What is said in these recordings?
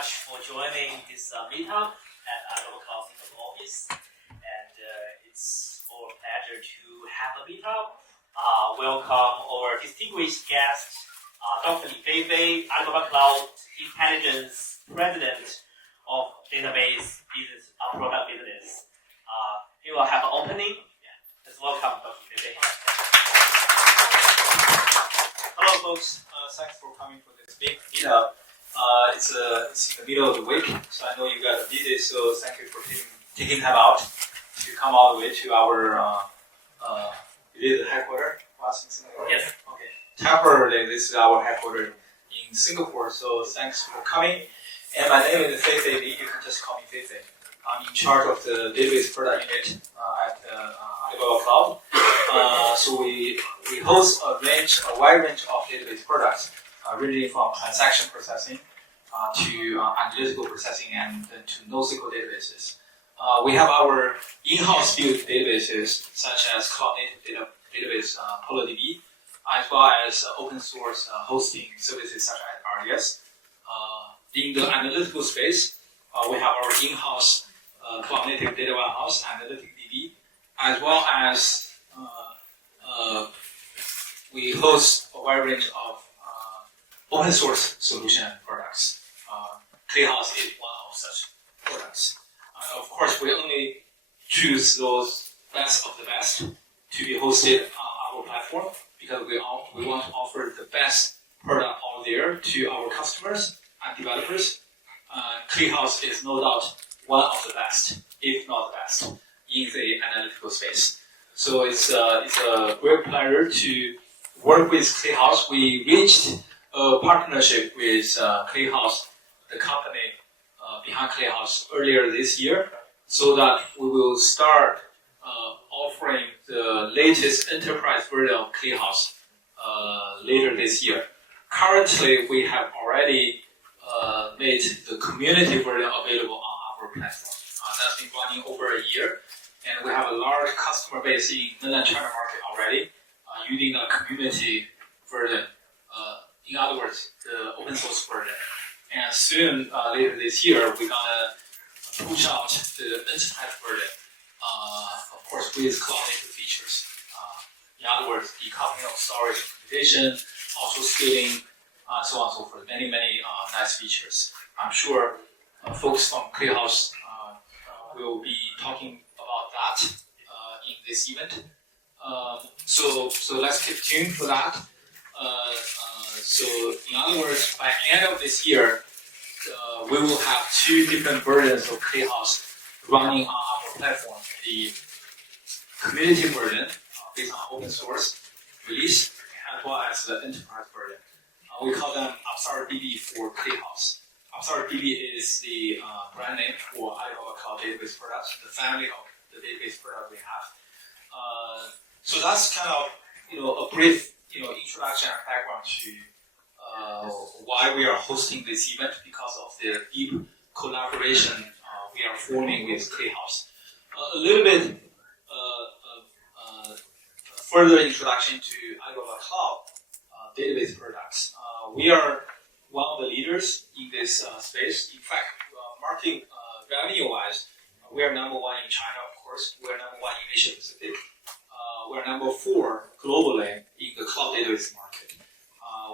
much for joining this meetup at Alibaba Cloud Singapore office. And it's our pleasure to have a meetup. Welcome our distinguished guest, Dr. Feifei, Alibaba Cloud Intelligence President of Database Business, Product Business. He will have an opening. Yeah. Let's welcome Dr. Feifei. Hello, folks. Thanks for coming for this big meetup. It's in the middle of the week, so I know you guys are busy. So thank you for taking time out to come all the way to our is it the headquarters in Singapore? Yes. Okay. Temporarily, this is our headquarters in Singapore. So thanks for coming. And my name is Feifei. You can just call me Feifei. I'm in charge of the database product unit at Alibaba Cloud. So we host a wide range of database products, ranging from transaction processing to analytical processing and to NoSQL databases. We have our in-house built databases such as cloud-native database MongoDB, as well as open source hosting services such as RDS. In the analytical space, we have our in-house cloud-native data warehouse, AnalyticDB, as well as we host a wide range of open source solution products. ClickHouse is one of such products. Of course, we only choose those best of the best to be hosted on our platform because we want to offer the best product out there to our customers and developers. ClickHouse is no doubt one of the best, if not the best, in the analytical space. So it's a great pleasure to work with ClickHouse. We reached a partnership with ClickHouse, the company behind ClickHouse, earlier this year, so that we will start offering the latest enterprise version of ClickHouse later this year. Currently, we have already made the community version available on our platform. That's been running over a year, and we have a large customer base in mainland China market already using the community version. In other words, the open source version. And soon, later this year, we're gonna push out the enterprise version, of course, with cloud-native features. In other words, decoupling of storage computation, also scaling, so on and so forth. Many nice features. I'm sure folks from ClickHouse will be talking about that in this event. So let's keep tuned for that. So in other words, by end of this year, we will have two different versions of ClickHouse running on our platform. The community version based on open source release, as well as the enterprise version. We call them UpStarDB for ClickHouse. UpStarDB is the brand name for Alibaba Cloud database products, the family of the database product we have. So that's kind of a brief introduction and background to why we are hosting this event, because of the deep collaboration we are forming with ClickHouse. A little bit further introduction to Alibaba Cloud database products. We are one of the leaders in this space. In fact, market revenue-wise, we are number one in China, of course. We are number one in Asia Pacific. We're number 4 globally in the cloud database market.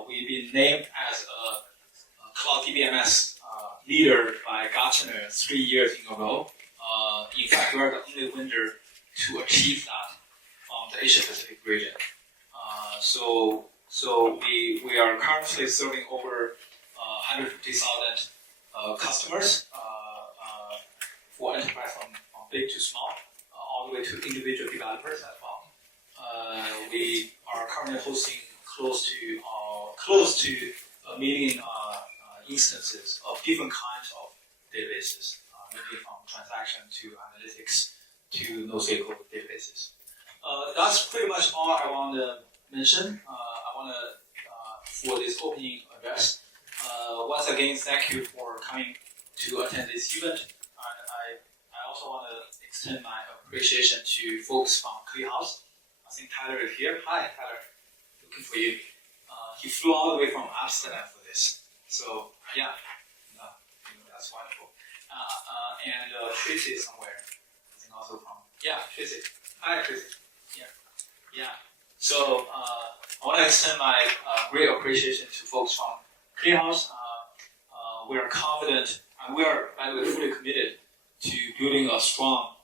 We've been named as a cloud DBMS leader by Gartner 3 years in a row. In fact, we're the only vendor to achieve that from the Asia Pacific region. So we are currently serving over 150,000 customers for enterprise from big to small, all the way to individual developers as well. We are currently hosting close to a million instances of different kinds of databases, ranging from transaction to analytics to NoSQL databases. That's pretty much all I want to mention. I want to, for this opening address, once again, thank you for coming to attend this event. And I also want to extend my appreciation to folks from ClickHouse. I think Tyler is here. Hi, Tyler. Looking for you. He flew all the way from Amsterdam for this. So, yeah. that's wonderful. And Tracy somewhere, I think also from. Yeah, Tracy. Hi, Tracy. Yeah. So I want to extend my great appreciation to folks from ClickHouse. We are confident, and we are, by the way, fully committed to building a strong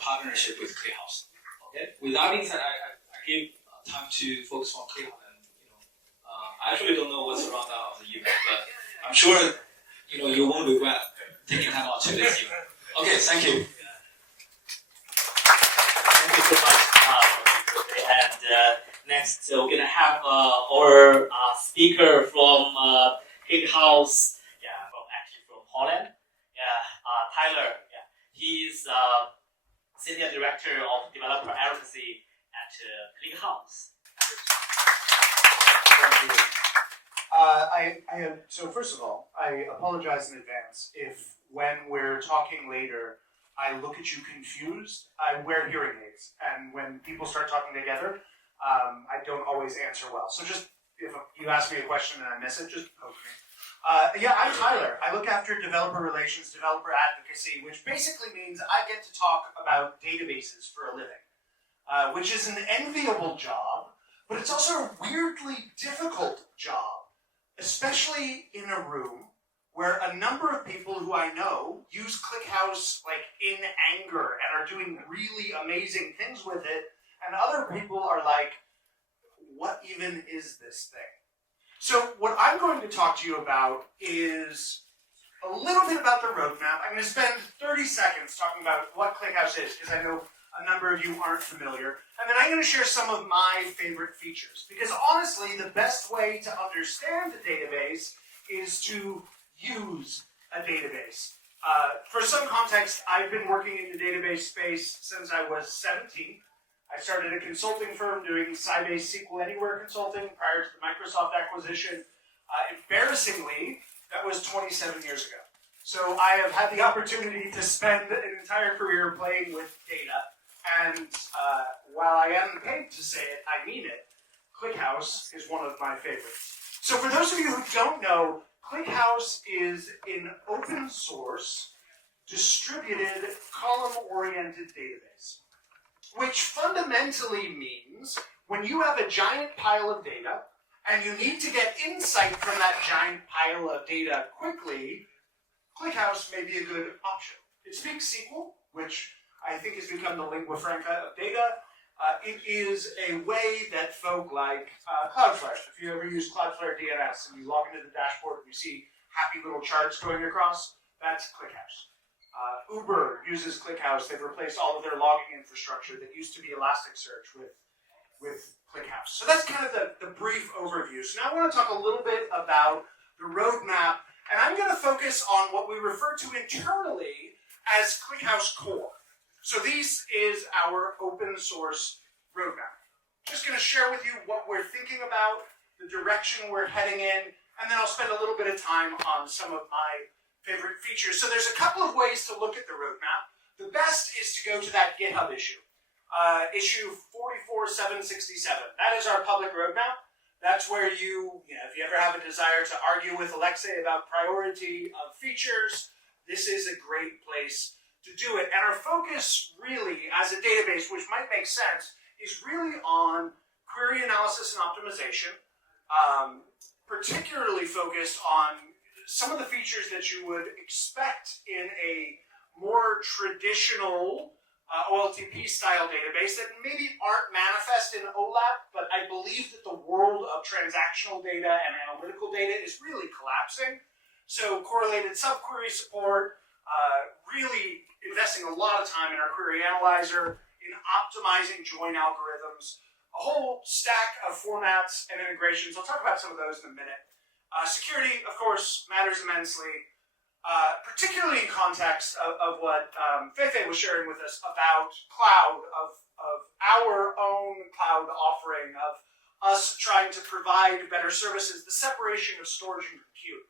partnership with ClickHouse. Okay. With that being said, I give time to folks from ClickHouse, and I actually don't know what's the rundown of the event, but I'm sure you won't regret taking time out to this event. Okay, thank you. Thank you so much, and next we're gonna have our speaker from ClickHouse, from Holland. Tyler. He's Senior Director of Developer Advocacy at ClickHouse. Thank you. So first of all, I apologize in advance if when we're talking later, I look at you confused. I wear hearing aids, and when people start talking together, I don't always answer well. So just if you ask me a question and I miss it, just poke me. I'm Tyler. I look after developer relations, developer advocacy, which basically means I get to talk about databases for a living, which is an enviable job, but it's also a weirdly difficult job, especially in a room where a number of people who I know use ClickHouse in anger and are doing really amazing things with it, and other people are like, what even is this thing? So what I'm going to talk to you about is a little bit about the roadmap. I'm going to spend 30 seconds talking about what ClickHouse is, because I know a number of you aren't familiar. And then I'm going to share some of my favorite features. Because honestly, the best way to understand a database is to use a database. For some context, I've been working in the database space since I was 17. I started a consulting firm doing Sybase SQL Anywhere consulting prior to the Microsoft acquisition. Embarrassingly, that was 27 years ago. So I have had the opportunity to spend an entire career playing with data. And while I am paid to say it, I mean it. ClickHouse is one of my favorites. So for those of you who don't know, ClickHouse is an open source, distributed, column-oriented database, which fundamentally means when you have a giant pile of data and you need to get insight from that giant pile of data quickly, ClickHouse may be a good option. It speaks SQL, which I think has become the lingua franca of data. It is a way that folk like Cloudflare, if you ever use Cloudflare DNS and you log into the dashboard and you see happy little charts going across, that's ClickHouse. Uber uses ClickHouse. They've replaced all of their logging infrastructure that used to be Elasticsearch with ClickHouse. So that's kind of the brief overview. So now I want to talk a little bit about the roadmap, and I'm going to focus on what we refer to internally as ClickHouse Core. So this is our open source roadmap. Just going to share with you what we're thinking about, the direction we're heading in, and then I'll spend a little bit of time on some of my favorite features. So there's a couple of ways to look at the roadmap. The best is to go to that GitHub issue, issue 44767. That is our public roadmap. That's where if you ever have a desire to argue with Alexei about priority of features, this is a great place to do it. And our focus really, as a database, which might make sense, is really on query analysis and optimization, particularly focused on some of the features that you would expect in a more traditional OLTP-style database that maybe aren't manifest in OLAP, but I believe that the world of transactional data and analytical data is really collapsing. So correlated subquery support, really investing a lot of time in our query analyzer, in optimizing join algorithms, a whole stack of formats and integrations. I'll talk about some of those in a minute. Security, of course, matters immensely, particularly in context of what Feifei was sharing with us about cloud, of our own cloud offering, of us trying to provide better services, the separation of storage and compute.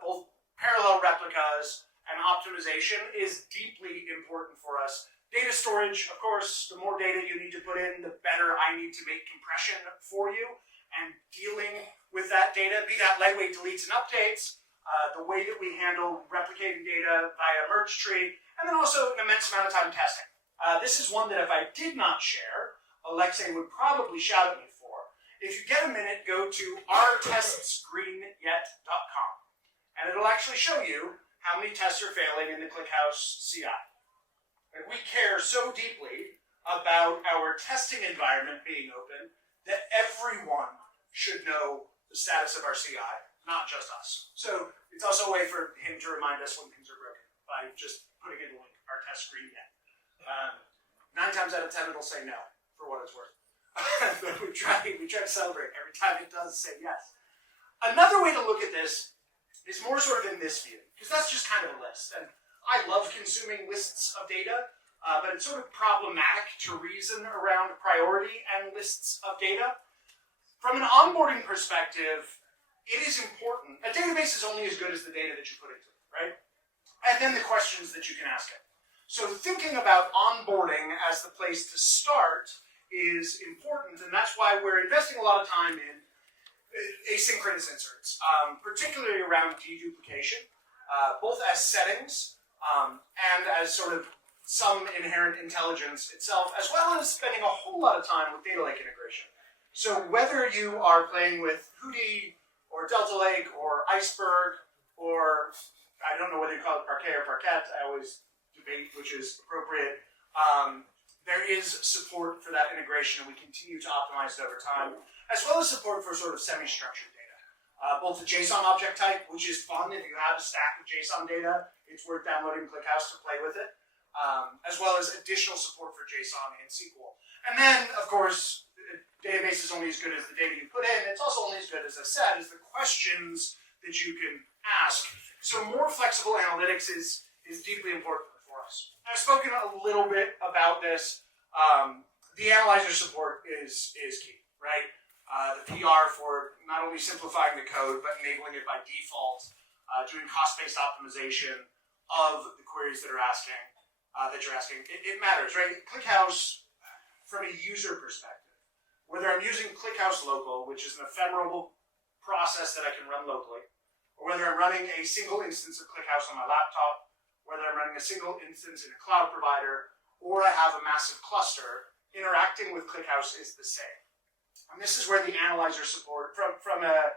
Both parallel replicas and optimization is deeply important for us. Data storage, of course, the more data you need to put in, the better I need to make compression for you. And dealing with that data, be that lightweight deletes and updates, the way that we handle replicating data via merge tree, and then also an immense amount of time testing. This is one that if I did not share, Alexei would probably shout at me for. If you get a minute, go to rtestscreenyet.com, and it'll actually show you how many tests are failing in the ClickHouse CI. And we care so deeply about our testing environment being open that everyone should know the status of our CI, not just us. So it's also a way for him to remind us when things are broken by just putting in a link, our test screen yet. 9 times out of 10 it'll say no, for what it's worth. But we try to celebrate every time it does say yes. Another way to look at this is more sort of in this view, because that's just kind of a list. And I love consuming lists of data, but it's sort of problematic to reason around priority and lists of data. From an onboarding perspective, it is important. A database is only as good as the data that you put into it, right? And then the questions that you can ask it. So thinking about onboarding as the place to start is important, and that's why we're investing a lot of time in asynchronous inserts, particularly around deduplication, both as settings and as sort of some inherent intelligence itself, as well as spending a whole lot of time with data lake integration. So whether you are playing with Hudi or Delta Lake or Iceberg or I don't know whether you call it Parquet or Parquet, I always debate which is appropriate. There is support for that integration, and we continue to optimize it over time, as well as support for sort of semi-structured data. Both the JSON object type, which is fun if you have a stack of JSON data, it's worth downloading ClickHouse to play with it, as well as additional support for JSON and SQL. And then, of course, the database is only as good as the data you put in. It's also only as good, as I said, as the questions that you can ask. So more flexible analytics is deeply important for us. I've spoken a little bit about this. The analyzer support is key, right? The PR for not only simplifying the code, but enabling it by default, doing cost-based optimization of the queries that you're asking. It matters, right? ClickHouse, from a user perspective, whether I'm using ClickHouse Local, which is an ephemeral process that I can run locally, or whether I'm running a single instance of ClickHouse on my laptop, whether I'm running a single instance in a cloud provider, or I have a massive cluster, interacting with ClickHouse is the same. And this is where the analyzer support, from a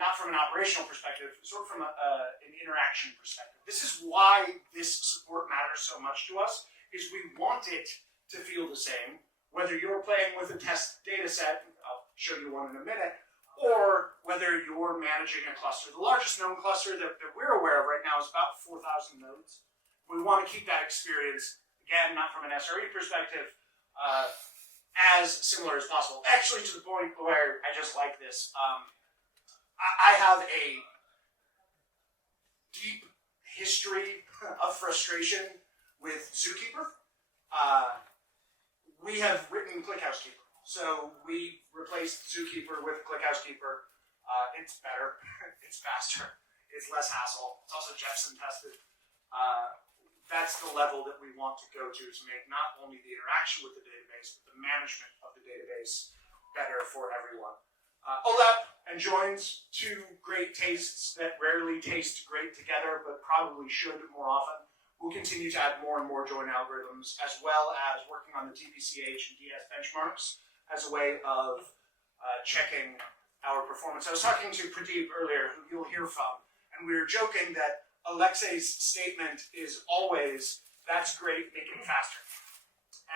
not from an operational perspective, sort of from an interaction perspective. This is why this support matters so much to us, is we want it to feel the same, whether you're playing with a test data set, I'll show you one in a minute, or whether you're managing a cluster. The largest known cluster that we're aware of right now is about 4,000 nodes. We want to keep that experience, again, not from an SRE perspective, as similar as possible. Actually, to the point where I just like this. I have a deep history of frustration with Zookeeper. We have written ClickHouse Keeper. So we replaced Zookeeper with ClickHouse Keeper. It's better, it's faster, it's less hassle. It's also Jefferson tested. That's the level that we want to go to make not only the interaction with the database, but the management of the database better for everyone. OLAP and joins, two great tastes that rarely taste great together, but probably should more often. We'll continue to add more and more join algorithms, as well as working on the TPCH and DS benchmarks as a way of checking our performance. I was talking to Pradeep earlier, who you'll hear from, and we were joking that Alexei's statement is always, "That's great, make it faster."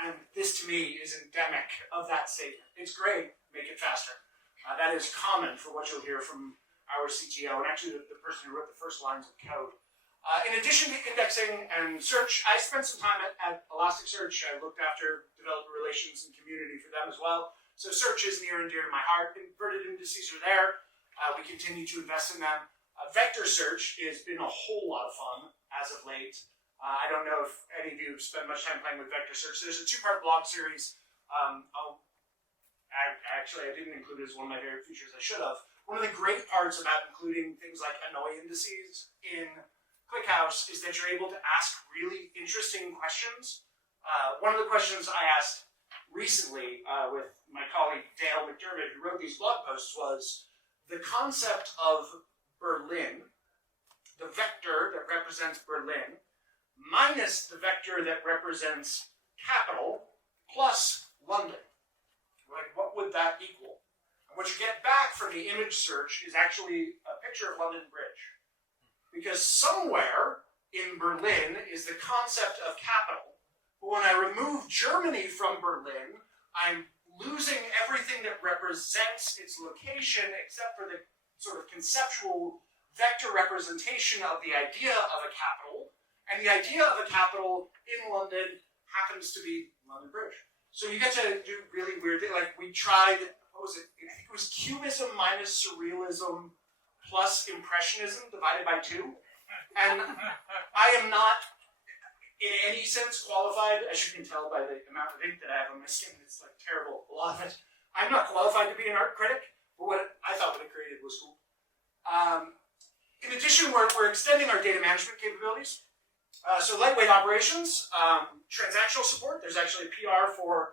And this to me is endemic of that statement. It's great, make it faster. That is common for what you'll hear from our CTO, and actually the person who wrote the first lines of code. In addition to indexing and search, I spent some time at Elasticsearch. I looked after developer relations and community for them as well. So search is near and dear to my heart. Inverted indices are there. We continue to invest in them. Vector search has been a whole lot of fun as of late. I don't know if any of you have spent much time playing with vector search. There's a 2-part blog series. I didn't include it as one of my favorite features. I should have. One of the great parts about including things like annoy indices in ClickHouse is that you're able to ask really interesting questions. One of the questions I asked recently with my colleague Dale McDermott, who wrote these blog posts, was the concept of Berlin represents Berlin minus the vector that represents capital plus London. Like, what would that equal? And what you get back from the image search is actually a picture of London Bridge. Because somewhere in Berlin is the concept of capital. But when I remove Germany from Berlin, I'm losing everything that represents its location except for the sort of conceptual vector representation of the idea of a capital. And the idea of a capital in London happens to be London Bridge. So you get to do really weird things. Like, we tried, what was it? I think it was Cubism minus Surrealism plus Impressionism divided by 2. And I am not in any sense qualified, as you can tell by the amount of ink that I have on my skin. It's like terrible, a lot of it. I'm not qualified to be an art critic, but what I thought what it created was cool. In addition, we're extending our data management capabilities. So lightweight operations, transactional support. There's actually PR for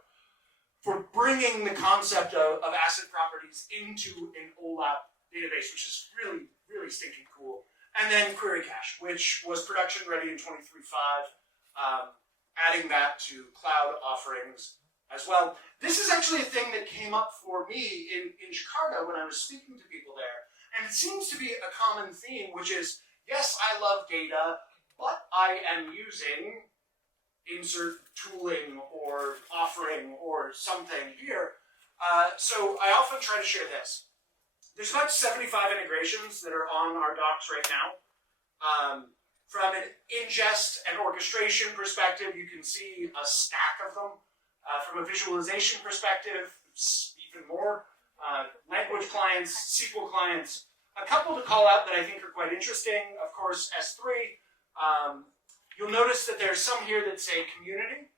bringing the concept of asset properties into an OLAP database, which is really, really stinking cool. And then query cache, which was production ready in 23.5, adding that to cloud offerings as well. This is actually a thing that came up for me in Jakarta when I was speaking to people there. And it seems to be a common theme, which is, yes, I love data, but I am using insert tooling or offering or something here. So I often try to share this. There's about 75 integrations that are on our docs right now. From an ingest and orchestration perspective, you can see a stack of them. From a visualization perspective, it's even more. Language clients, SQL clients. A couple to call out that I think are quite interesting. Of course, S3. You'll notice that there's some here that say community.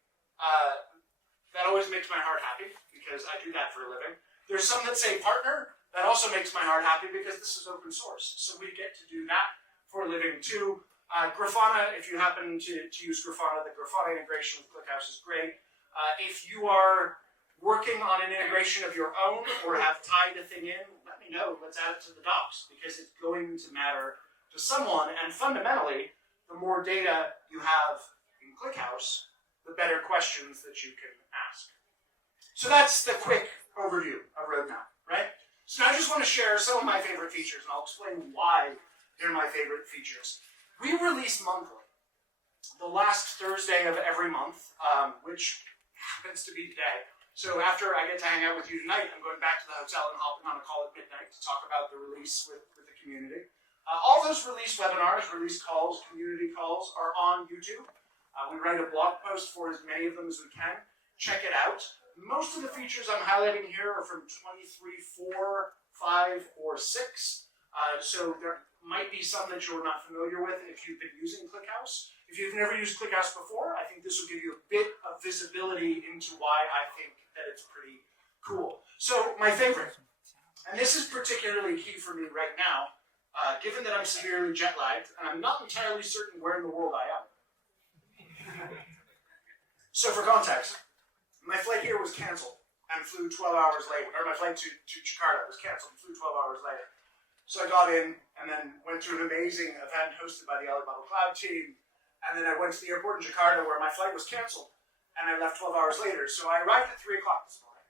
That always makes my heart happy because I do that for a living. There's some that say partner. That also makes my heart happy because this is open source. So we get to do that for a living too. Grafana, if you happen to use Grafana, the Grafana integration with ClickHouse is great. If you are working on an integration of your own or have tied a thing in, let me know. Let's add it to the docs because it's going to matter to someone. And fundamentally, the more data you have in ClickHouse, the better questions that you can ask. So that's the quick overview of Roadmap, right? So now I just want to share some of my favorite features, and I'll explain why they're my favorite features. We release monthly, the last Thursday of every month, which happens to be today. So after I get to hang out with you tonight, I'm going back to the hotel and hopping on a call at midnight to talk about the release with the community. All those release webinars, release calls, community calls are on YouTube. We write a blog post for as many of them as we can. Check it out. Most of the features I'm highlighting here are from 23.4, 5, or 6. So there might be some that you're not familiar with if you've been using ClickHouse. If you've never used ClickHouse before, I think this will give you a bit of visibility into why I think that it's pretty cool. So my favorite, and this is particularly key for me right now, given that I'm severely jet lagged, and I'm not entirely certain where in the world I am. So for context, my flight here was canceled and flew 12 hours later, or my flight to Jakarta was canceled and flew 12 hours later. So I got in and then went to an amazing event hosted by the Alibaba Cloud team. And then I went to the airport in Jakarta where my flight was canceled and I left 12 hours later. So I arrived at 3 o'clock this morning.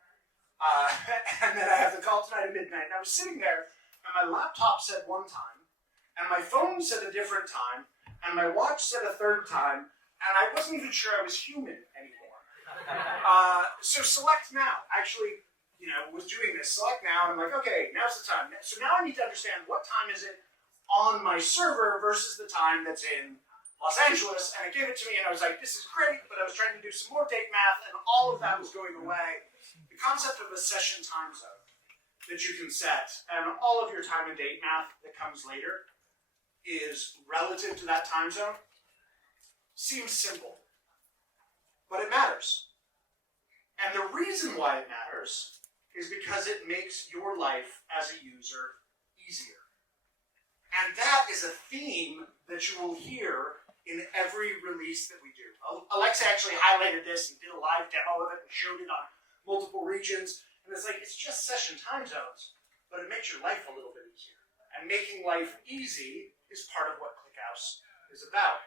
And then I have the call tonight at midnight. And I was sitting there and my laptop said one time and my phone said a different time and my watch said a third time. And I wasn't even sure I was human anymore. So select now. Actually, was doing this. Select now. And I'm like, okay, now's the time. So now I need to understand what time is it on my server versus the time that's in Los Angeles. And it gave it to me and I was like, this is great. But I was trying to do some more date math and all of that was going away. The concept of a session time zone that you can set and all of your time and date math that comes later is relative to that time zone. Seems simple, but it matters. And the reason why it matters is because it makes your life as a user easier. And that is a theme that you will hear in every release that we do. Alexa actually highlighted this and did a live demo of it and showed it on multiple regions. And it's like, it's just session time zones, but it makes your life a little bit easier. And making life easy is part of what ClickHouse is about.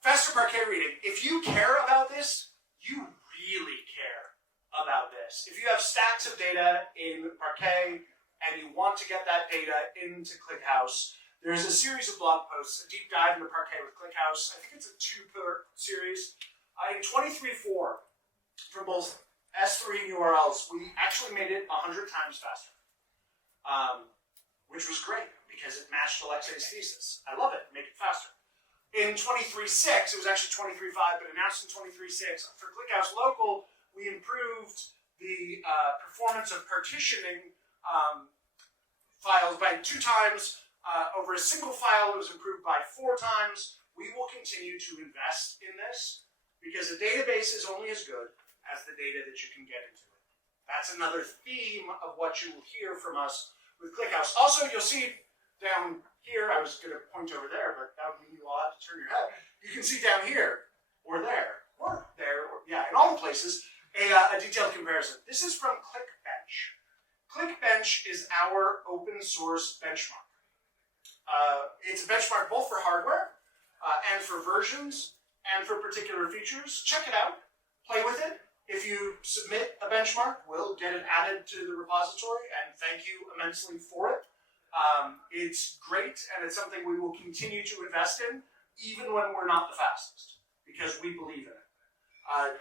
Faster Parquet reading. If you care about this, you really care about this. If you have stacks of data in Parquet and you want to get that data into ClickHouse, there's a series of blog posts, a deep dive into Parquet with ClickHouse. I think it's a 2-part series. In 23.4, for both S3 and URLs, we actually made it 100 times faster, which was great because it matched Alexei's thesis. I love it. Make it faster. In 23.6, it was actually 23.5, but announced in 23.6, for ClickHouse Local, we improved the performance of partitioning files by 2 times. Over a single file, it was improved by 4 times. We will continue to invest in this because a database is only as good as the data that you can get into it. That's another theme of what you will hear from us with ClickHouse. Also, you'll see down here, I was going to point over there, but that would mean you all have to turn your head. You can see down here, or there, or yeah, in all the places, a detailed comparison. This is from ClickBench. ClickBench is our open source benchmark. It's a benchmark both for hardware and for versions and for particular features. Check it out. Play with it. If you submit a benchmark, we'll get it added to the repository, and thank you immensely for it. It's great, and it's something we will continue to invest in, even when we're not the fastest, because we believe in it.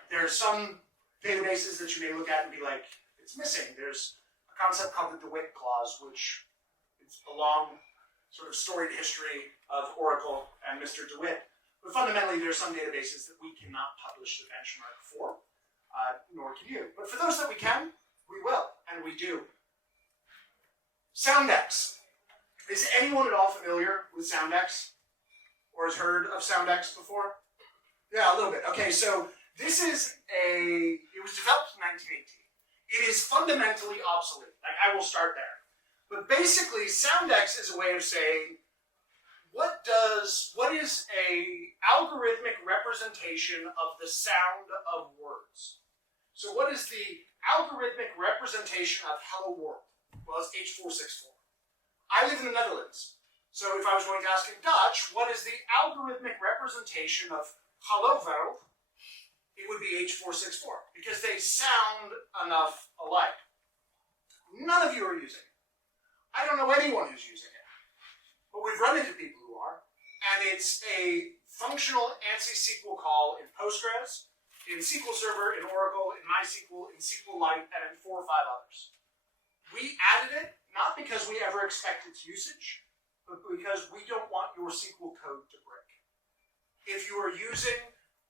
There are some databases that you may look at and be like, it's missing. There's a concept called the DeWitt clause, which is a long sort of storied history of Oracle and Mr. DeWitt. But fundamentally, there are some databases that we cannot publish the benchmark for, nor can you. But for those that we can, we will, and we do. SoundX. Is anyone at all familiar with SoundX? Or has heard of SoundX before? Yeah, a little bit. Okay, so this is it was developed in 1918. It is fundamentally obsolete. Like, I will start there. But basically, SoundX is a way of saying, what is a algorithmic representation of the sound of words? So what is the algorithmic representation of hello world? Well, it's H464. I live in the Netherlands. So if I was going to ask in Dutch, what is the algorithmic representation of hallo world? It would be H464, because they sound enough alike. None of you are using it. I don't know anyone who's using it. But we've run into people who are, and it's a functional ANSI SQL call in Postgres, in SQL Server, in Oracle, in MySQL, in SQLite, and in 4 or 5 others. We added it, not because we ever expect its usage, but because we don't want your SQL code to break. If you are using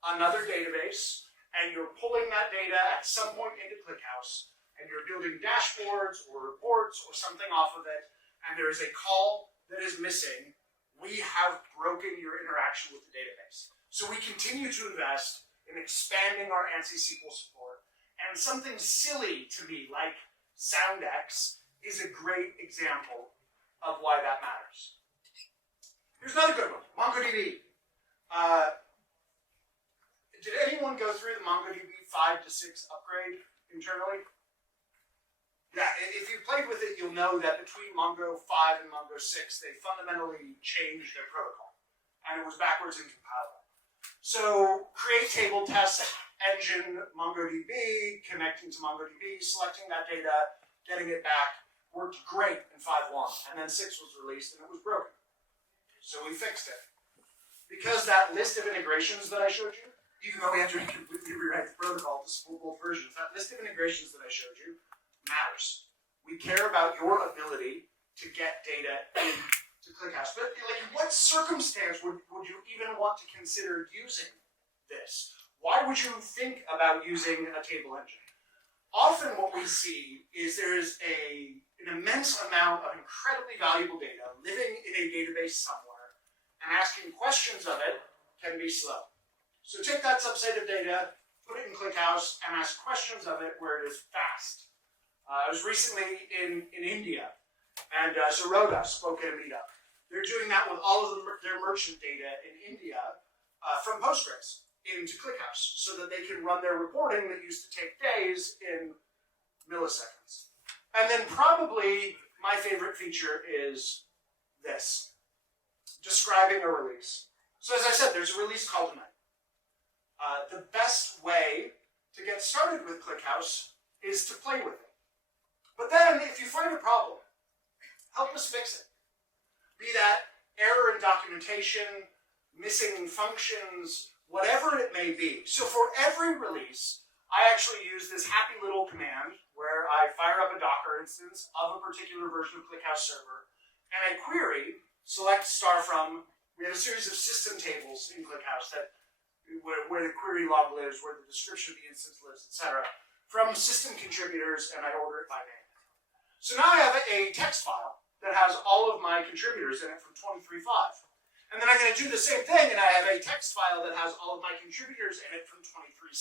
another database, and you're pulling that data at some point into ClickHouse, and you're building dashboards or reports or something off of it, and there is a call that is missing, we have broken your interaction with the database. So we continue to invest in expanding our ANSI SQL support, and something silly to me like SoundX is a great example of why that matters. Here's another good one, MongoDB. Did anyone go through the MongoDB 5 to 6 upgrade internally? Yeah, if you've played with it, you'll know that between Mongo 5 and Mongo 6, they fundamentally changed their protocol, and it was backwards incompatible. So, create table test engine MongoDB, connecting to MongoDB, selecting that data, getting it back, worked great in 5.1, and then 6 was released and it was broken. So we fixed it. Because that list of integrations that I showed you, even though we had to completely rewrite the protocol to support both versions, that list of integrations that I showed you matters. We care about your ability to get data into ClickHouse. But like, in what circumstance would you even want to consider using this? Why would you think about using a table engine? Often what we see is there is an immense amount of incredibly valuable data living in a database somewhere, and asking questions of it can be slow. So take that subset of data, put it in ClickHouse, and ask questions of it where it is fast. I was recently in India, and Zerodha spoke at a meetup. They're doing that with all of their merchant data in India from Postgres into ClickHouse, so that they can run their reporting that used to take days in milliseconds. And then probably my favorite feature is this, describing a release. So as I said, there's a release call tonight. The best way to get started with ClickHouse is to play with it. But then, if you find a problem, help us fix it. Be that error in documentation, missing functions, whatever it may be. So for every release, I actually use this happy little command where I fire up a Docker instance of a particular version of ClickHouse server, and I query select star from. We have a series of system tables in ClickHouse that where the query log lives, where the description of the instance lives, etc., from system contributors, and I order it by name. So now I have a text file that has all of my contributors in it from 23.5. And then I'm going to do the same thing, and I have a text file that has all of my contributors in it from 23.6.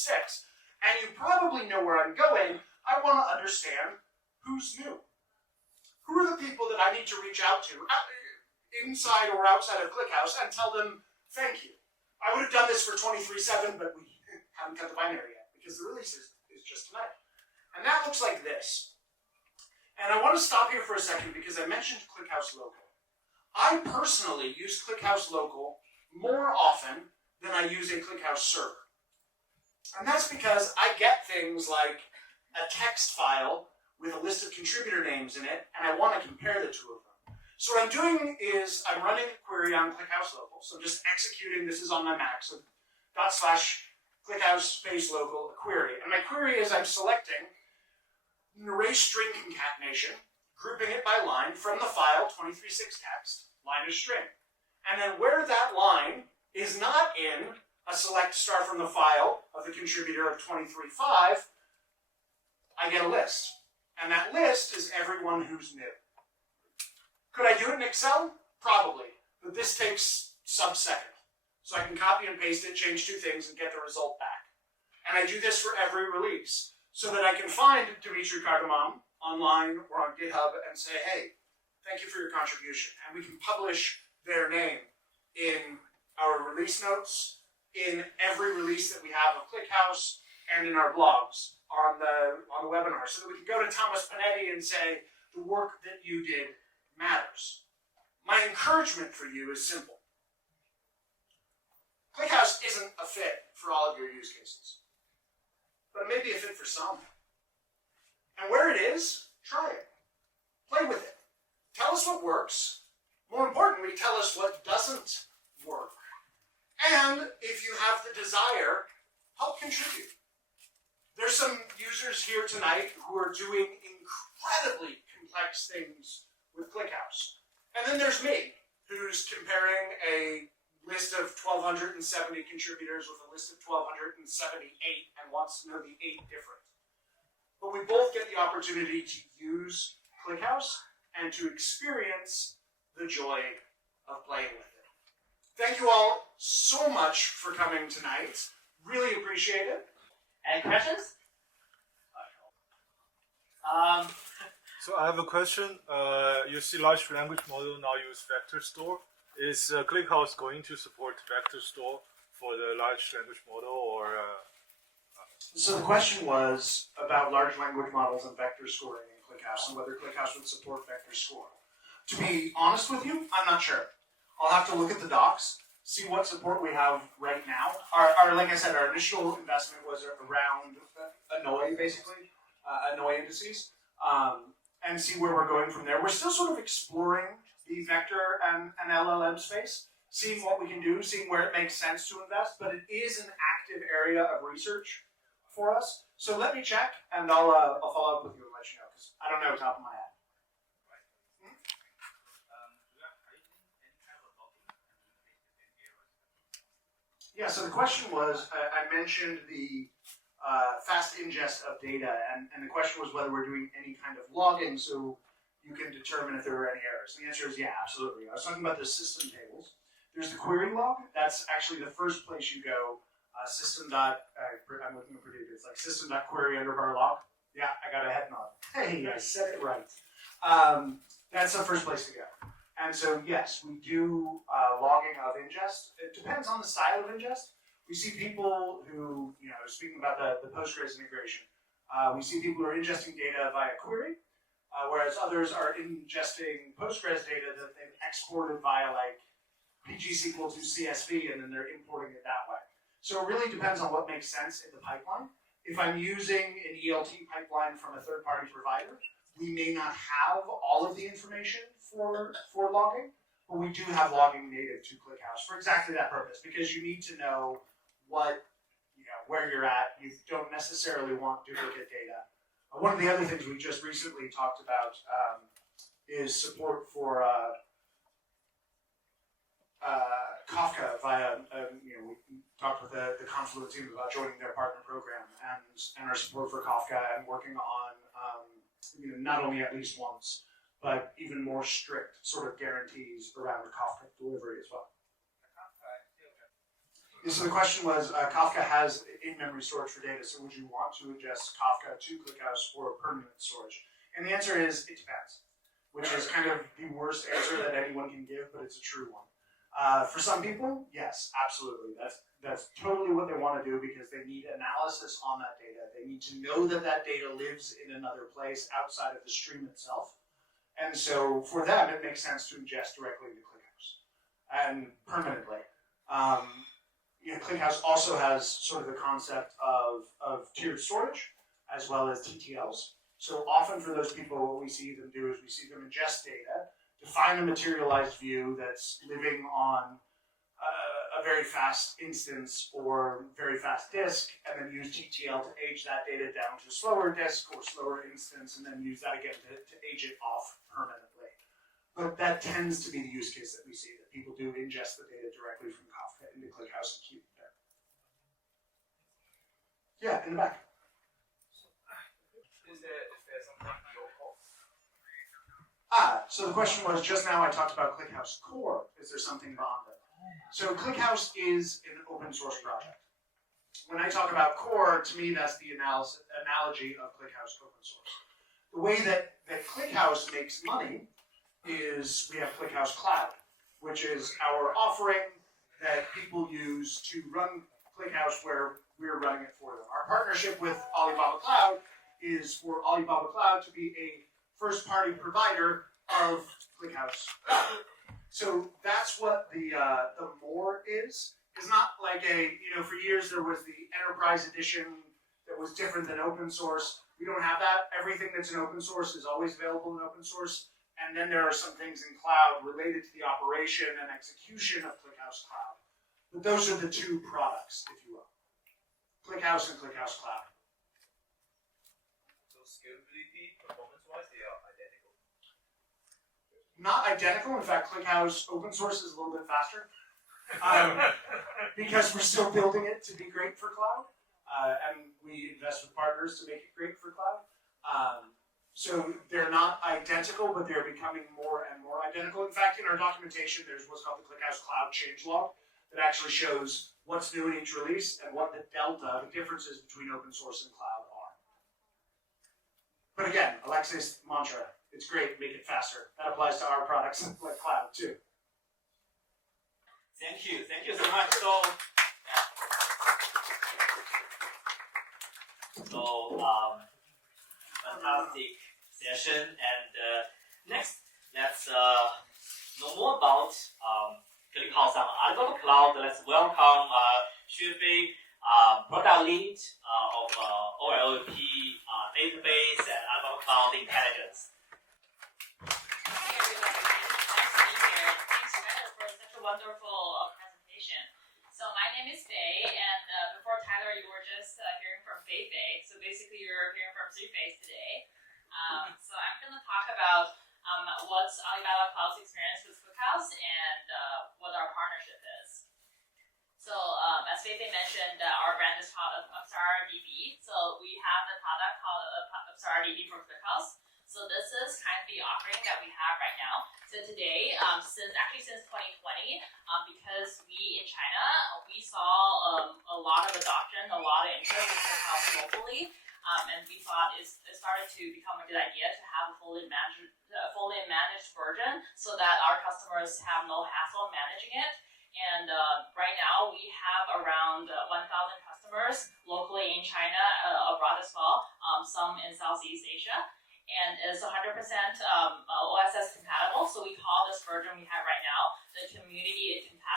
And you probably know where I'm going. I want to understand who's new. Who are the people that I need to reach out to, inside or outside of ClickHouse, and tell them thank you. I would have done this for 23.7, but we haven't got the binary yet, because the release is just tonight. And that looks like this. And I want to stop here for a second because I mentioned ClickHouse Local. I personally use ClickHouse Local more often than I use a ClickHouse server. And that's because I get things like a text file with a list of contributor names in it, and I want to compare the two of them. So what I'm doing is I'm running a query on ClickHouse Local. So just executing, this is on my Mac, so /ClickHouse space local, a query. And my query is I'm selecting an array string concatenation, grouping it by line from the file 23.6 text, line is string. And then where that line is not in a select star from the file of the contributor of 23.5, I get a list. And that list is everyone who's new. Could I do it in Excel? Probably. But this takes sub-second. So I can copy and paste it, change two things, and get the result back. And I do this for every release, so that I can find Dimitri Cardamom online or on GitHub and say, hey, thank you for your contribution. And we can publish their name in our release notes, in every release that we have of ClickHouse, and in our blogs on the webinar, so that we can go to Thomas Panetti and say, the work that you did matters. My encouragement for you is simple. ClickHouse isn't a fit for all of your use cases, but it may be a fit for some. And where it is, try it. Play with it. Tell us what works. More importantly, tell us what doesn't work. And if you have the desire, help contribute. There's some users here tonight who are doing incredibly complex things with ClickHouse. And then there's me, who's comparing a list of 1,270 contributors with a list of 1,278 and wants to know the 8 different. But we both get the opportunity to use ClickHouse and to experience the joy of playing with it. Thank you all so much for coming tonight. Really appreciate it. Any questions? So I have a question. You see large language model now use vector store. Is ClickHouse going to support vector store for the large language model, or? So the question was about large language models and vector scoring in ClickHouse and whether ClickHouse would support vector score. To be honest with you, I'm not sure. I'll have to look at the docs, see what support we have right now. Our like I said, our initial investment was around Annoy, basically, Annoy indices, and see where we're going from there. We're still sort of exploring the vector and LLM space, seeing what we can do, seeing where it makes sense to invest, but it is an active area of research for us. So let me check, and I'll follow up with you and let you know, because I don't know top of my head. Yeah, so the question was, I mentioned the fast ingest of data, and the question was whether we're doing any kind of logging so you can determine if there are any errors. And the answer is yeah, absolutely. I was talking about the system tables. There's the query log. That's actually the first place you go. I'm looking at Purdue. It's like system.query_log. Yeah, I got a head nod. Hey, I said it right. That's the first place to go. And so, yes, we do logging of ingest. It depends on the style of ingest. We see people who, speaking about the Postgres integration, we see people who are ingesting data via query, whereas others are ingesting Postgres data that they've exported via like PG-SQL to CSV, and then they're importing it that way. So it really depends on what makes sense in the pipeline. If I'm using an ELT pipeline from a third-party provider, we may not have all of the information for logging, but we do have logging native to ClickHouse for exactly that purpose, because you need to know where you're at. You don't necessarily want duplicate data. One of the other things we just recently talked about is support for Kafka via, we talked with the Confluent team about joining their partner program and our support for Kafka and working on, not only at least once, but even more strict sort of guarantees around Kafka delivery as well. And so the question was, Kafka has in-memory storage for data, so would you want to ingest Kafka to ClickHouse for permanent storage? And the answer is, it depends, which is kind of the worst answer that anyone can give, but it's a true one. For some people, yes, absolutely. That's totally what they want to do, because they need analysis on that data. They need to know that that data lives in another place outside of the stream itself. And so for them, it makes sense to ingest directly into ClickHouse and permanently. ClickHouse also has sort of the concept of tiered storage as well as TTLs. So often for those people, what we see them do is we see them ingest data, define a materialized view that's living on a very fast instance or very fast disk, and then use TTL to age that data down to a slower disk or slower instance, and then use that again to age it off permanently. But that tends to be the use case that we see, that people do ingest the data directly from Kafka into ClickHouse and keep it there. Yeah, in the back. Is there something local? So the question was, just now I talked about ClickHouse Core. Is there something beyond it? So ClickHouse is an open source project. When I talk about core, to me that's the analogy of ClickHouse open source. The way that ClickHouse makes money is we have ClickHouse Cloud, which is our offering that people use to run ClickHouse where we're running it for them. Our partnership with Alibaba Cloud is for Alibaba Cloud to be a first-party provider of ClickHouse. So that's what the more is. It's not like for years there was the enterprise edition that was different than open source. We don't have that. Everything that's in open source is always available in open source. And then there are some things in cloud related to the operation and execution of ClickHouse Cloud. But those are the two products, if you will. ClickHouse and ClickHouse Cloud. So scalability, performance-wise, they are identical. Not identical. In fact, ClickHouse open source is a little bit faster. Because we're still building it to be great for cloud. And we invest with partners to make it great for cloud. So they're not identical, but they're becoming more and more identical. In fact, in our documentation, there's what's called the ClickHouse Cloud changelog that actually shows what's new in each release and what the differences between open source and cloud are. But again, Alexei's mantra, it's great, make it faster. That applies to our products like cloud too. Thank you so much. Fantastic session. And next, let's know more about ClickHouse on Alibaba Cloud. Let's welcome Feifei, product lead of OLP database and Alibaba Cloud Intelligence. Hey everybody, nice to be here. Thanks Tyler for such a wonderful presentation. So my name is Fei, and before Tyler, you were just hearing from Feifei. So basically, you're hearing from three Feis today. So I'm going to talk about what's Alibaba Cloud's experience with ClickHouse and what our partnership is. So as Feifei mentioned, our brand is called UpstarDB. So we have a product called UpstarDB for ClickHouse. So this is kind of the offering that we have right now. So today, since 2020, because we in China, we saw a lot of adoption, a lot of interest in ClickHouse locally, and we thought it started to become a good idea to have a fully managed version so that our customers have no hassle managing it. And right now, we have around 1,000 customers locally in China, abroad as well, some in Southeast Asia. And is 100% OSS compatible, so we call this version we have right now the community compatible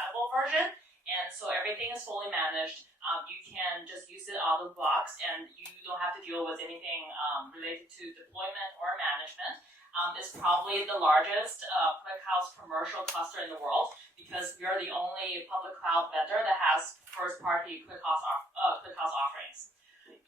version, and so everything is fully managed. You can just use it out of the box, and you don't have to deal with anything related to deployment or management. It's probably the largest ClickHouse commercial cluster in the world because we are the only public cloud vendor that has first-party ClickHouse offerings.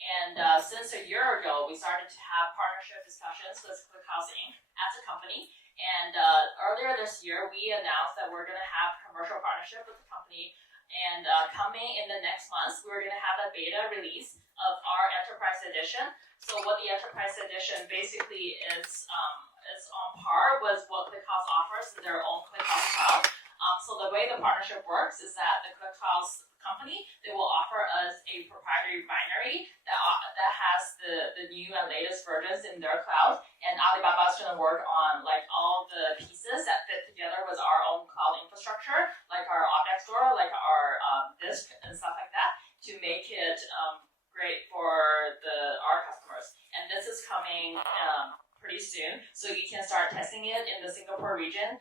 And since a year ago, we started to have partnership discussions with ClickHouse Inc. as a company. And earlier this year, we announced that we're going to have commercial partnership with the company. And coming in the next month, we're going to have a beta release of our Enterprise Edition. So what the Enterprise Edition basically is on par with what ClickHouse offers in their own ClickHouse cloud. So the way the partnership works is that the ClickHouse company, they will offer us a proprietary binary that has the new and latest versions in their cloud, and Alibaba is going to work on like all the pieces that fit together with our own cloud infrastructure, like our object store, like our disk and stuff like that, to make it great for our customers. And this is coming pretty soon, so you can start testing it in the Singapore region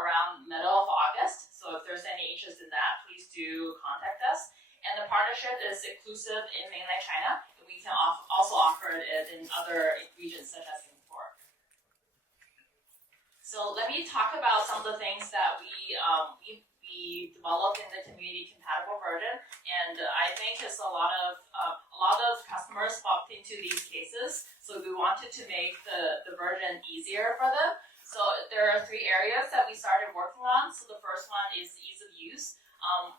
around middle of August. So if there's any interest in that, please do contact us. And the partnership is exclusive in mainland China. And we can also offer it in other regions such as Singapore. So let me talk about some of the things that we developed in the community compatible version. And I think it's a lot of customers walked into these cases. So we wanted to make the version easier for them. So there are 3 areas that we started working on. So the first one is ease of use.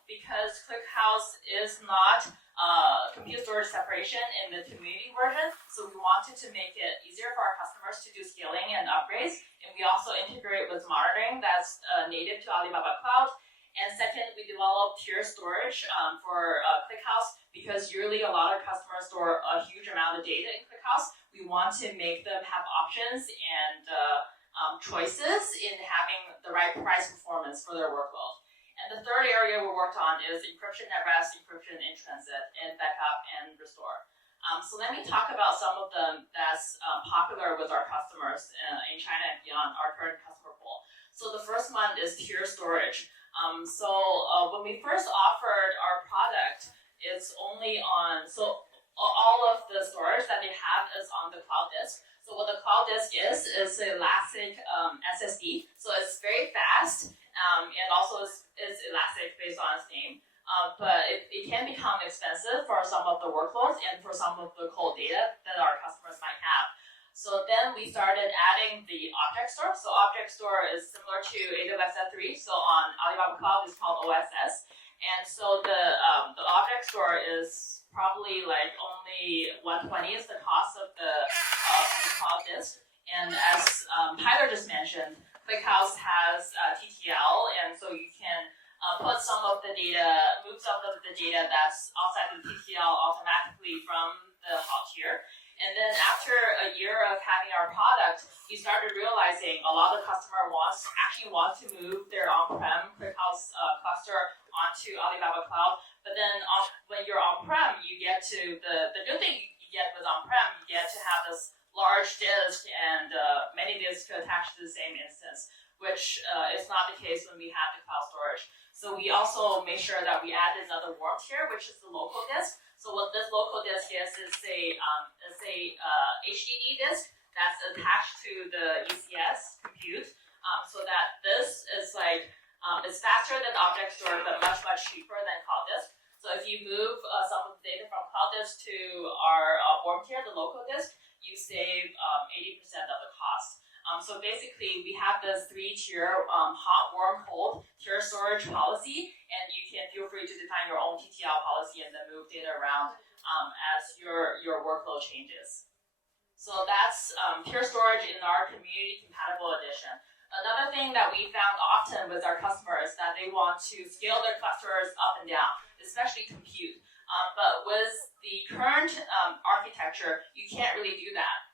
Because ClickHouse is not compute storage separation in the community version, so we wanted to make it easier for our customers to do scaling and upgrades. And we also integrate with monitoring that's native to Alibaba Cloud. And second, we developed tier storage for ClickHouse because usually a lot of customers store a huge amount of data in ClickHouse. We want to make them have options and choices in having the right price performance for their workload. And the third area we worked on is encryption at rest, encryption in transit, and backup and restore. So let me talk about some of them that's popular with our customers in China and beyond our current customer pool. So the first one is tier storage. When we first offered our product, it's only on, so all of the storage that they have is on the cloud disk. So what the cloud disk is an elastic SSD. So it's very fast and also is elastic based on its name. But it can become expensive for some of the workloads and for some of the cold data that our customers might have. So then we started adding the object store. So object store is similar to AWS S3. So on Alibaba Cloud, it's called OSS. And so the object store is probably like only 1/20 is the cost of the cloud disk. And as Tyler just mentioned, ClickHouse has TTL, and so you can put some of the data, move some of the data that's outside the TTL automatically from the hot tier. And then after a year of having our product, we started realizing a lot of customers actually want to move their on-prem ClickHouse cluster onto Alibaba Cloud. But then when you're on-prem, you get to the good thing you get with on-prem, you get to have this large disk and many disks to attach to the same instance, which is not the case when we have the cloud storage. So we also made sure that we added another warm tier, which is the local disk. So what this local disk is a HDD disk that's attached to the ECS compute, so that this is like it's faster than object store, but much cheaper than cloud disk. So if you move some of the data from cloud disk to our warm tier, the local disk, you save 80% of the cost. So basically, we have this 3-tier hot, warm, cold tier storage policy, and you can feel free to define your own TTL policy and then move data around as your workload changes. So that's tier storage in our community compatible edition. Another thing that we found often with our customers that they want to scale their clusters up and down, especially compute. But with the current architecture, you can't really do that.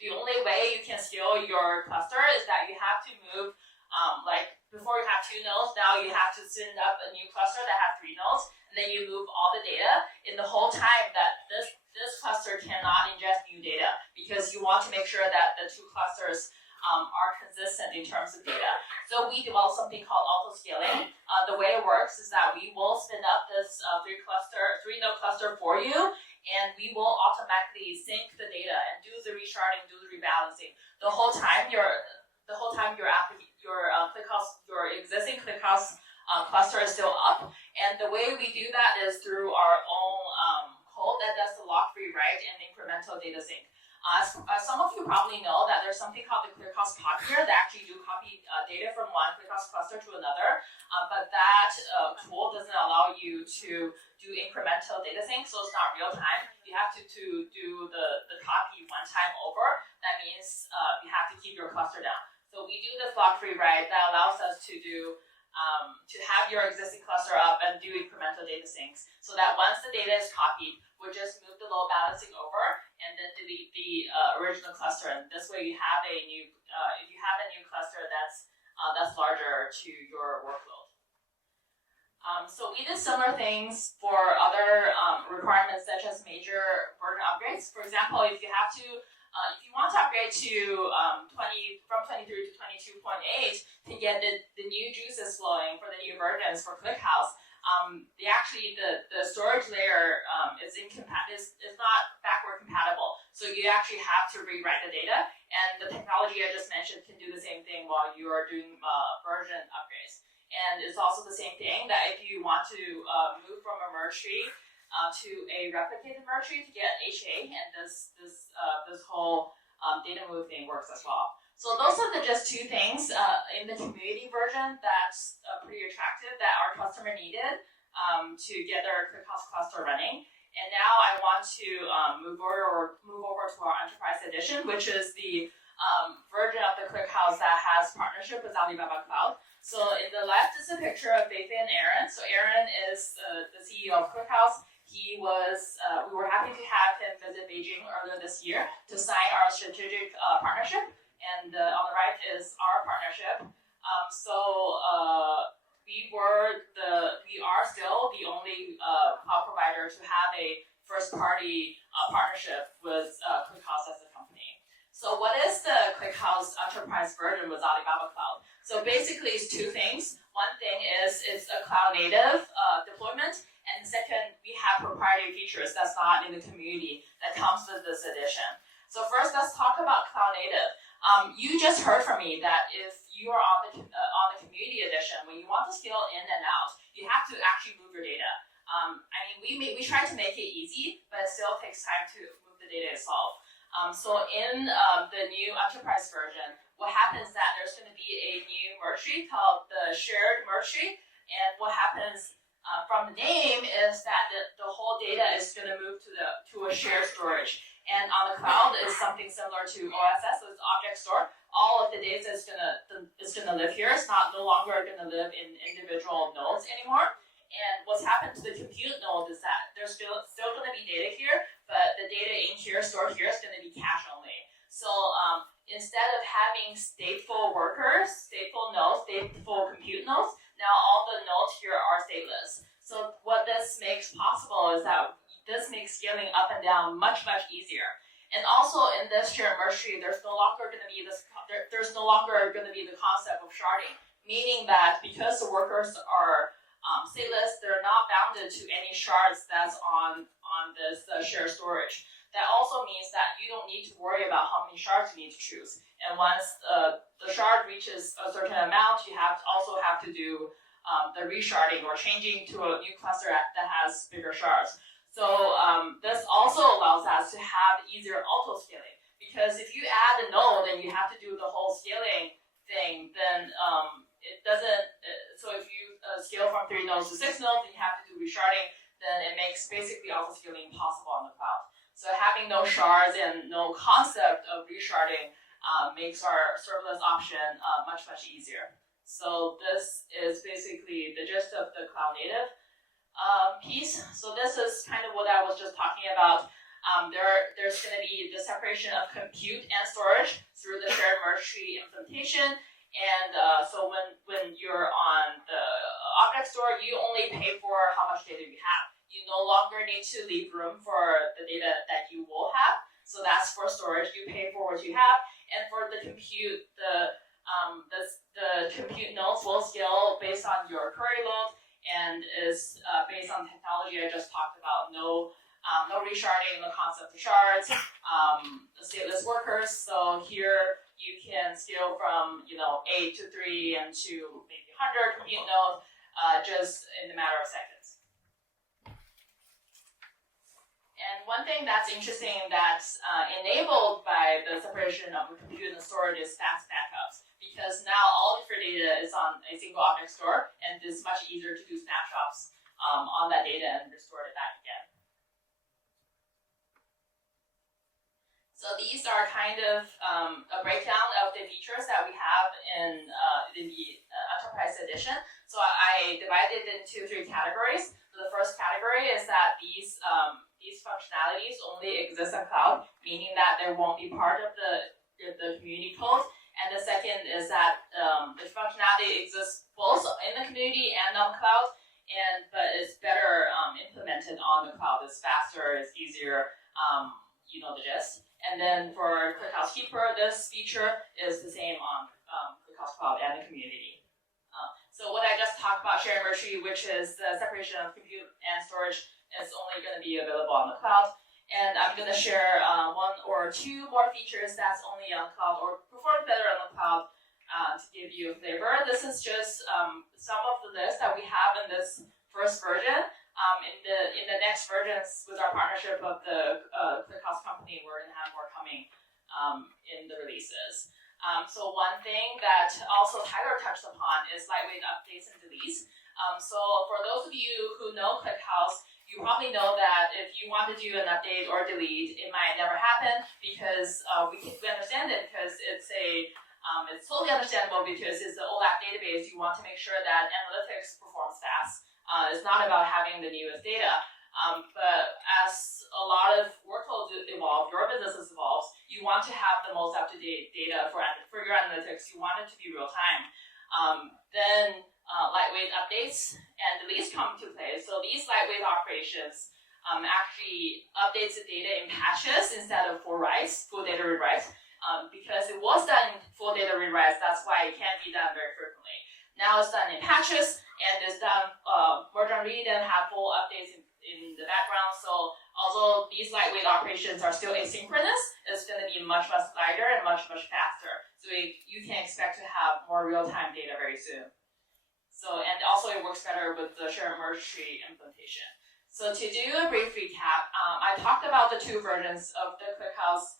The only way you can scale your cluster is that you have to move, like before you have 2 nodes, now you have to spin up a new cluster that has 3 nodes, and then you move all the data in the whole time that this cluster cannot ingest new data because you want to make sure that the 2 clusters are consistent in terms of data. So we developed something called auto-scaling. The way it works is that we will spin up this three-node cluster for you, and we will automatically sync the data and do the resharding, do the rebalancing. The whole time your existing ClickHouse cluster is still up, and the way we do that is through our own code that does the lock-free write and incremental data sync. Some of you probably know that there's something called the ClickHouse Copier that actually do copy data from one ClickHouse cluster to another, but that tool doesn't allow you to do incremental data sync, so it's not real time. You have to do the copy one time over. That means you have to keep your cluster down. So we do this lock-free write that allows us to have your existing cluster up and do incremental data syncs, so that once the data is copied, we'll just move the load balancing over and then delete the original cluster. And this way, you have a new if you have a new cluster that's larger to your workload. So we did similar things for other requirements such as major version upgrades. For example, if you want to upgrade to from 23 to 22.8 to get the new juices flowing for the new versions for ClickHouse, the storage layer is not backward compatible. So you actually have to rewrite the data, and the technology I just mentioned can do the same thing while you are doing version upgrades. And it's also the same thing that if you want to move from a merge tree to a replicated merge tree to get HA, and this whole data move thing works as well. So those are just two things in the community version that's pretty attractive that our customer needed to get their ClickHouse cluster running. And now I want to move over to our enterprise edition, which is the version of the ClickHouse that has partnership with Alibaba Cloud. So in the left is a picture of Feifei and Aaron. So Aaron is the CEO of ClickHouse. We were happy to have him visit Beijing earlier this year to sign our strategic partnership. And on the right is our partnership. We are still the only cloud provider to have a first-party partnership with ClickHouse as a company. So what is the ClickHouse enterprise version with Alibaba Cloud? So basically, it's two things. One thing is it's a cloud-native deployment, and second, we have proprietary features that's not in the community that comes with this edition. So first, let's talk about cloud-native. You just heard from me that if you are on the community edition, when you want to scale in and out, you have to actually move your data. We try to make it easy, but it still takes time to move the data itself. So in the new enterprise version, what happens is that there's going to be a new merge tree called the shared merge tree, and what happens from the name is that the whole data is going to move to a shared storage. And on the cloud is something similar to OSS, so it's object store. All of the data is gonna live here. It's no longer gonna live in individual nodes anymore. And what's happened to the compute node is that there's still gonna be data here, but the data in here, stored here, is gonna be cache only. So instead of having stateful workers, stateful nodes, stateful compute nodes, now all the nodes here are stateless. So what this makes possible is that this makes scaling up and down much, much easier. And also in this shared merge tree, there's no longer going to be the concept of sharding, meaning that because the workers are stateless, they're not bounded to any shards that's on this shared storage. That also means that you don't need to worry about how many shards you need to choose. And once the shard reaches a certain amount, you also have to do the resharding or changing to a new cluster that has bigger shards. So this also allows us to have easier auto-scaling, because if you add a node and you have to do the whole scaling thing, then it doesn't. So if you scale from 3 nodes to 6 nodes and you have to do resharding, then it makes basically auto-scaling possible on the cloud. So having no shards and no concept of resharding makes our serverless option much, much easier. So this is basically the gist of the cloud native piece. So this is kind of what I was just talking about. There's going to be the separation of compute and storage through the shared merge tree implementation. And so when you're on the object store, you only pay for how much data you have. You no longer need to leave room for the data that you will have. So that's for storage. You pay for what you have. And for the compute, the compute nodes will scale based on your query load and is based on technology I just talked about. No resharding, no concept of shards, stateless workers. So here you can scale from 8 to 3 and to maybe 100 compute nodes just in a matter of seconds. And one thing that's interesting that's enabled by the separation of compute and storage is fast backups, because now all of your data is on a single object store, and it's much easier to do snapshots on that data and restore it back again. So these are kind of a breakdown of the features that we have in the Enterprise Edition. So I divided it into 3 categories. So the first category is that these functionalities only exist in cloud, meaning that they won't be part of the community code. And the second is that the functionality exists both in the community and on cloud, but it's better implemented on the cloud. It's faster, it's easier, you know the gist. And then for ClickHouse Keeper, this feature is the same on ClickHouse Cloud and the community. So what I just talked about, shared merge tree, which is the separation of compute and storage, is only going to be available on the cloud. And I'm going to share 1 or 2 more features that's only on cloud or perform better on the cloud to give you a flavor. This is just some of the list that we have in this first version. In the next versions, with our partnership of the ClickHouse company, we're going to have more coming in the releases. So one thing that also Tyler touched upon is lightweight updates and deletes. So for those of you who know ClickHouse, you probably know that if you want to do an update or delete, it might never happen because we understand it, because it's totally understandable because it's an OLAP database. You want to make sure that analytics performs fast. It's not about having the newest data. But as a lot of workloads evolve, your business evolves, you want to have the most up-to-date data for your analytics. You want it to be real time. Then lightweight updates and deletes come to play. So these lightweight operations actually updates the data in patches instead of full writes, full data rewrites. Because it was done in full data rewrites, that's why it can't be done very frequently. Now it's done in patches, and it's done merge and read and have full updates in the background. So although these lightweight operations are still asynchronous, it's going to be much lighter and much faster. So you can expect to have more real-time data very soon. So, and also it works better with the shared merge tree implementation. So to do a brief recap, I talked about the 2 versions of the ClickHouse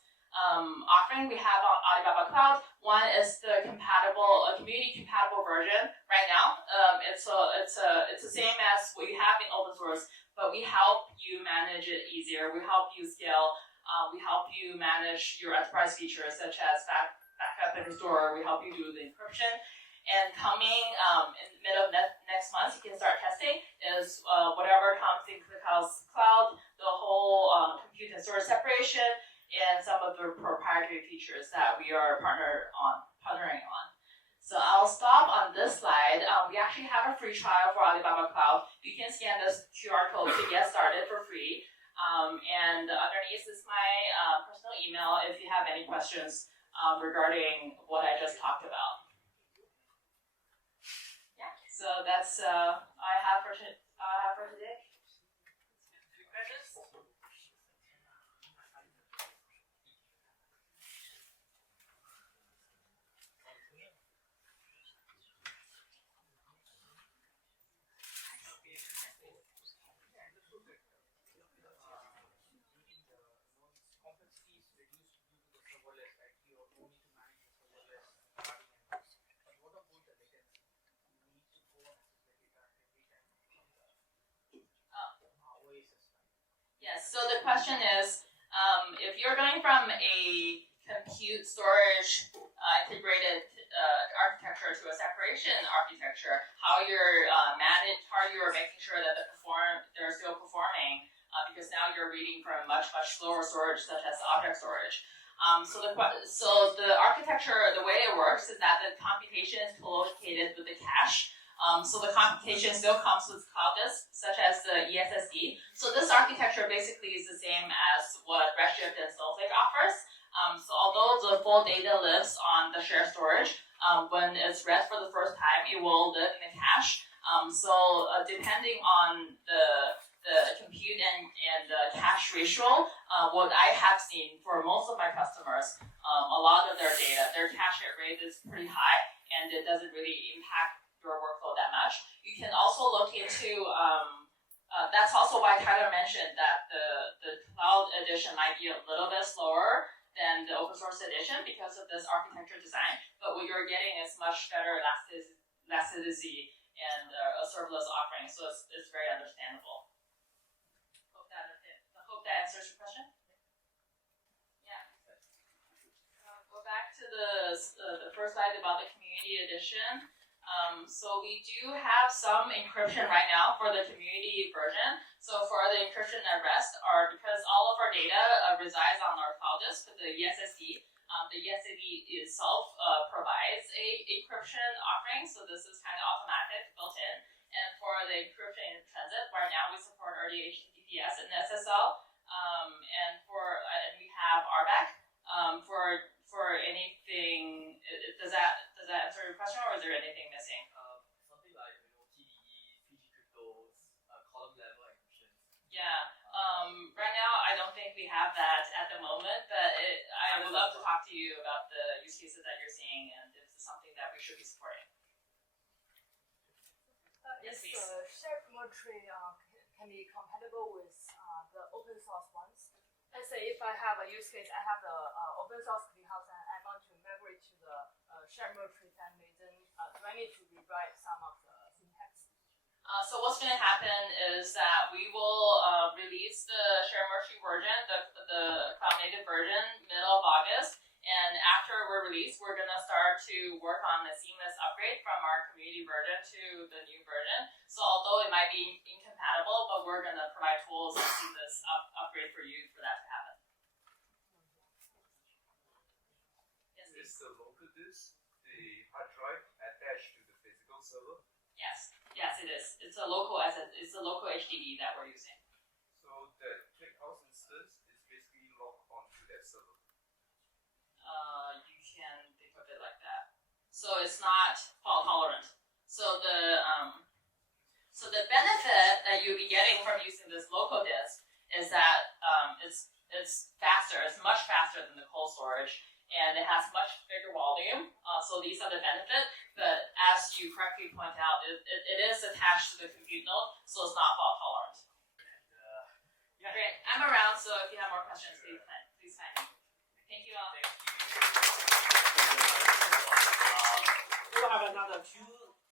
offering we have on Alibaba Cloud. One is the community compatible version right now. It's the same as what you have in open source, but we help you manage it easier. We help you scale. We help you manage your enterprise features such as backup and restore. We help you do the encryption. And coming in the middle of next month, you can start testing is whatever comes in ClickHouse Cloud, the whole compute and storage separation, and some of the proprietary features that we are partnering on. So I'll stop on this slide. We actually have a free trial for Alibaba Cloud. You can scan this QR code to get started for free. And underneath is my personal email if you have any questions regarding what I just talked about. Yeah, so that's I have for today. Questions? Yes, so the question is, if you're going from a compute storage integrated architecture to a separation architecture, how you're making sure that they're still performing, because now you're reading from much slower storage, such as object storage. So the architecture, the way it works is that the computation is co-located with the cache. So the computation still comes with cloud disks, such as the ESSD. So this architecture basically is the same as what Redshift and Snowflake offers. So although the full data lives on the shared storage, when it's read for the first time, it will live in a cache. Depending on the compute and the cache ratio, what I have seen for most of my customers, a lot of their data, their cache hit rate is pretty high, and it doesn't really impact your workflow that much. You can also look into, that's also why Tyler mentioned that the cloud edition might be a little bit slower than the open source edition because of this architecture design, but what you're getting is much better elasticity and a serverless offering, so it's very understandable. Hope that answers your question. Yeah. Go back to the first slide about the community edition. So we do have some encryption right now for the community version. So for the encryption at rest, because all of our data resides on our cloud disk, the ESSD. The ESSD itself provides a encryption offering, so this is kind of automatic, built in. And for the encryption in transit, right now we support already HTTPS and SSL, and we have RBAC. For anything, does that answer your question, or is there anything missing? Something like TDE, PG cryptos, column level encryption. Yeah. Right now, I don't think we have that at the moment, but I would love to talk to you about the use cases that you're seeing and if it's something that we should be supporting. Yes, if please. the shared Proprietary can be compatible with the open source ones. Let's say if I have a use case, I have the open source ClickHouse and I want to migrate to the shared Proprietary family, then do I need to rewrite some of the syntax? So what's going to happen is that we will release the shared Proprietary version, the cloud native version, middle of August. And after we're released, we're going to start to work on the seamless upgrade from our community version to the new version. So although it might be incompatible, but we're going to provide tools and seamless upgrade for you for that to happen. Yes, Is the local disk the hard drive attached to the physical server? yes, it is. It's a local HDD that we're using. So the ClickHouse instance is basically logged onto that server. You can think of it like that. So it's not fault tolerant. So the benefit that you'll be getting from using this local disk is that it's faster. It's much faster than the cold storage, and it has much bigger volume. So these are the benefits. But as you correctly point out, it is attached to the compute node, so it's not fault tolerant. Yeah. Great. I'm around, so if you have more questions, please find me. Thank you all. Thank you. We will have another 2